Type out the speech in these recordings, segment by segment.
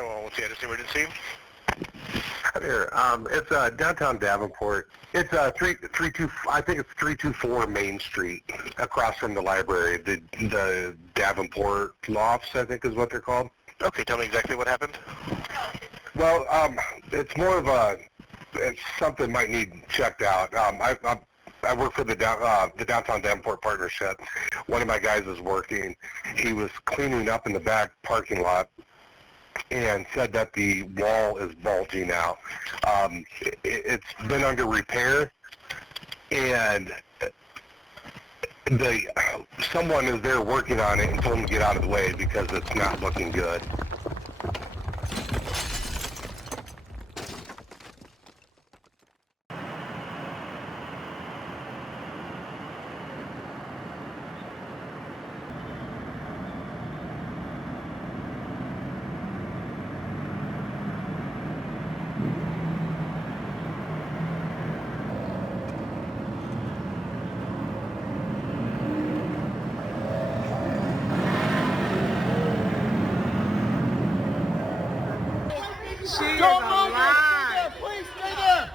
What's the address emergency? Here, it's downtown Davenport. It's 332. I think it's 324 Main Street, across from the library. The Davenport lofts, I think, is what they're called. Okay, tell me exactly what happened. Well, it's more of it's something might need checked out. I work for the Downtown Davenport Partnership. One of my guys is working. He was cleaning up in the back parking lot and said that the wall is bulging out. It's been under repair, and someone is there working on it and told him to get out of the way because it's not looking good. She is alive. Please stay there.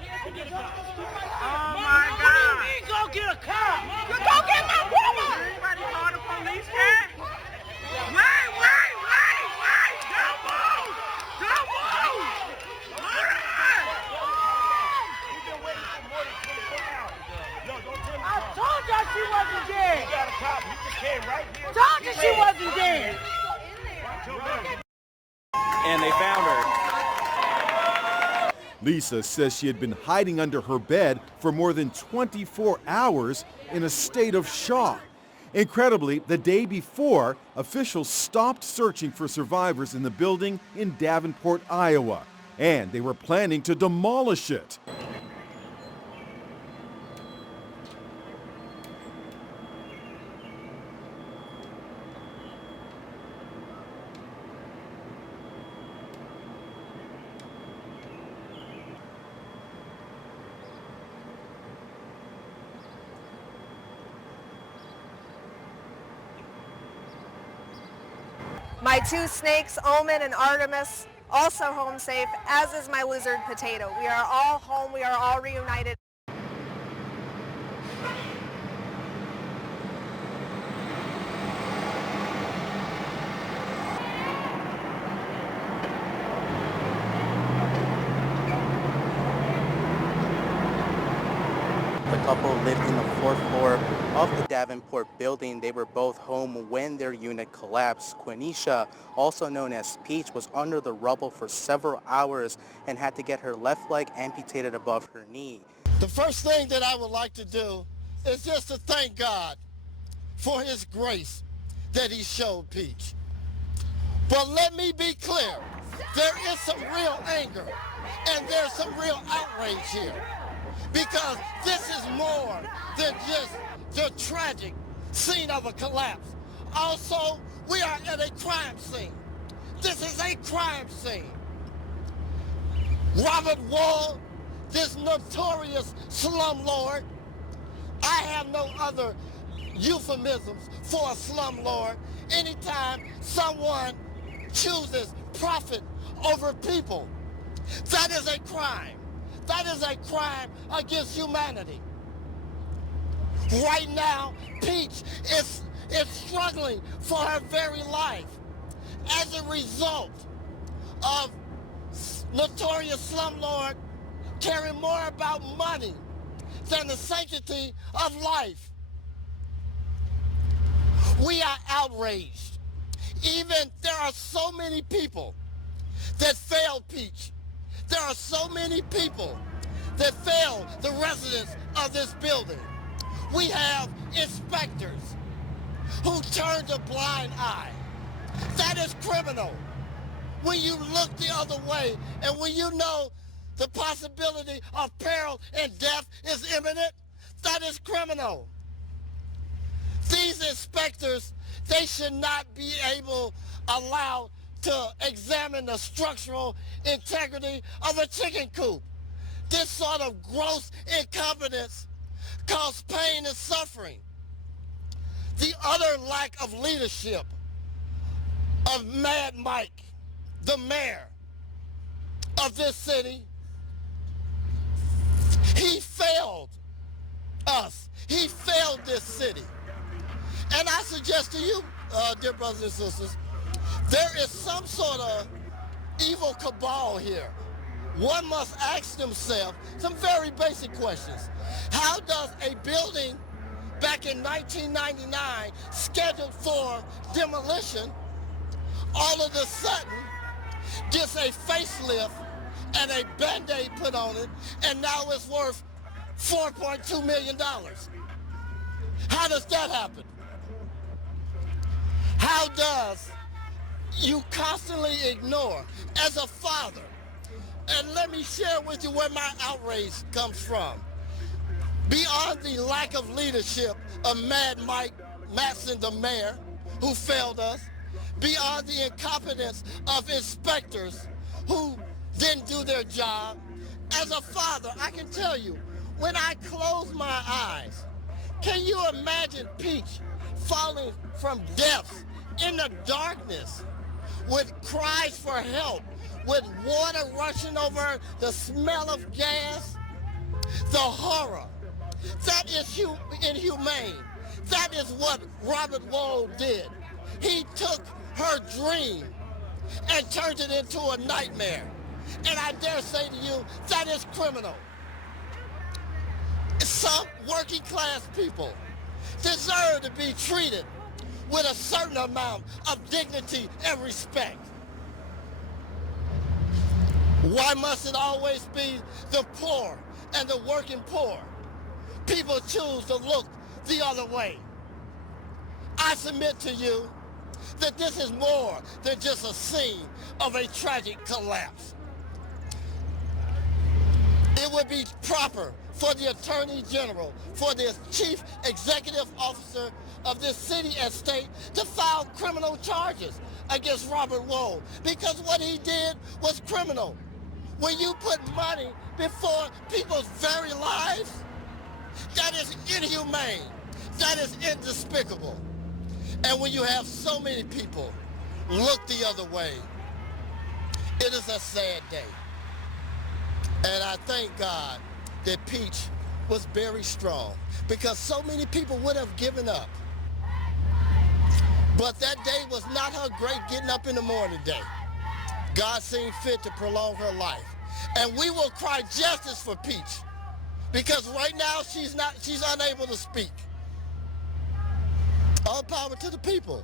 Oh my God. Go get a car. Go get my woman. Anybody call the police yet? Wait. Don't move. Don't move. I told y'all she wasn't dead. You got a cop. He just came right here. Told you she wasn't dead. And they found her. Lisa says she had been hiding under her bed for more than 24 hours in a state of shock. Incredibly, the day before, officials stopped searching for survivors in the building in Davenport, Iowa, and they were planning to demolish it. My two snakes, Omen and Artemis, also home safe, as is my lizard Potato. We are all home. We are all reunited. The couple lived in the fourth floor of the Davenport building. They were both home when their unit collapsed. Quenisha, also known as Peach, was under the rubble for several hours and had to get her left leg amputated above her knee. The first thing that I would like to do is just to thank God for his grace that he showed Peach. But let me be clear, there is some real anger and there's some real outrage here, because this is more than just the tragic scene of a collapse. Also, we are at a crime scene. This is a crime scene. Robert Wall, this notorious slumlord, I have no other euphemisms for a slumlord. Anytime someone chooses profit over people, that is a crime. That is a crime against humanity. Right now, Peach is struggling for her very life as a result of notorious slumlord caring more about money than the sanctity of life. We are outraged. Even there are so many people that failed Peach. There are so many people that failed the residents of this building. We have inspectors who turned a blind eye. That is criminal. When you look the other way and when you know the possibility of peril and death is imminent, that is criminal. These inspectors, they should not be allowed to examine the structural integrity of a chicken coop. This sort of gross incompetence causes pain and suffering. The utter lack of leadership of Mad Mike, the mayor of this city, he failed us. He failed this city. And I suggest to you, dear brothers and sisters, there is some sort of evil cabal here. One must ask themselves some very basic questions. How does a building back in 1999 scheduled for demolition all of a sudden gets a facelift and a Band-Aid put on it, and now it's worth $4.2 million? How does that happen? How does you constantly ignore as a father? And let me share with you where my outrage comes from. Beyond the lack of leadership of Mad Mike Matson, the mayor, who failed us, beyond the incompetence of inspectors who didn't do their job, as a father, I can tell you, when I close my eyes, can you imagine Peach falling from depths in the darkness with cries for help, with water rushing over her, the smell of gas, the horror? That is inhumane. That is what Robert Wold did. He took her dream and turned it into a nightmare. And I dare say to you, that is criminal. Some working class people deserve to be treated with a certain amount of dignity and respect. Why must it always be the poor and the working poor? People choose to look the other way. I submit to you that this is more than just a scene of a tragic collapse. It would be proper for the Attorney General, for the Chief Executive Officer of this city and state to file criminal charges against Robert Wold, because what he did was criminal. When you put money before people's very lives, that is inhumane. That is indespicable. And when you have so many people look the other way, it is a sad day. And I thank God that Peach was very strong, because so many people would have given up. But that day was not her great getting up in the morning day. God seemed fit to prolong her life. And we will cry justice for Peach, because right now she's unable to speak. All power to the people.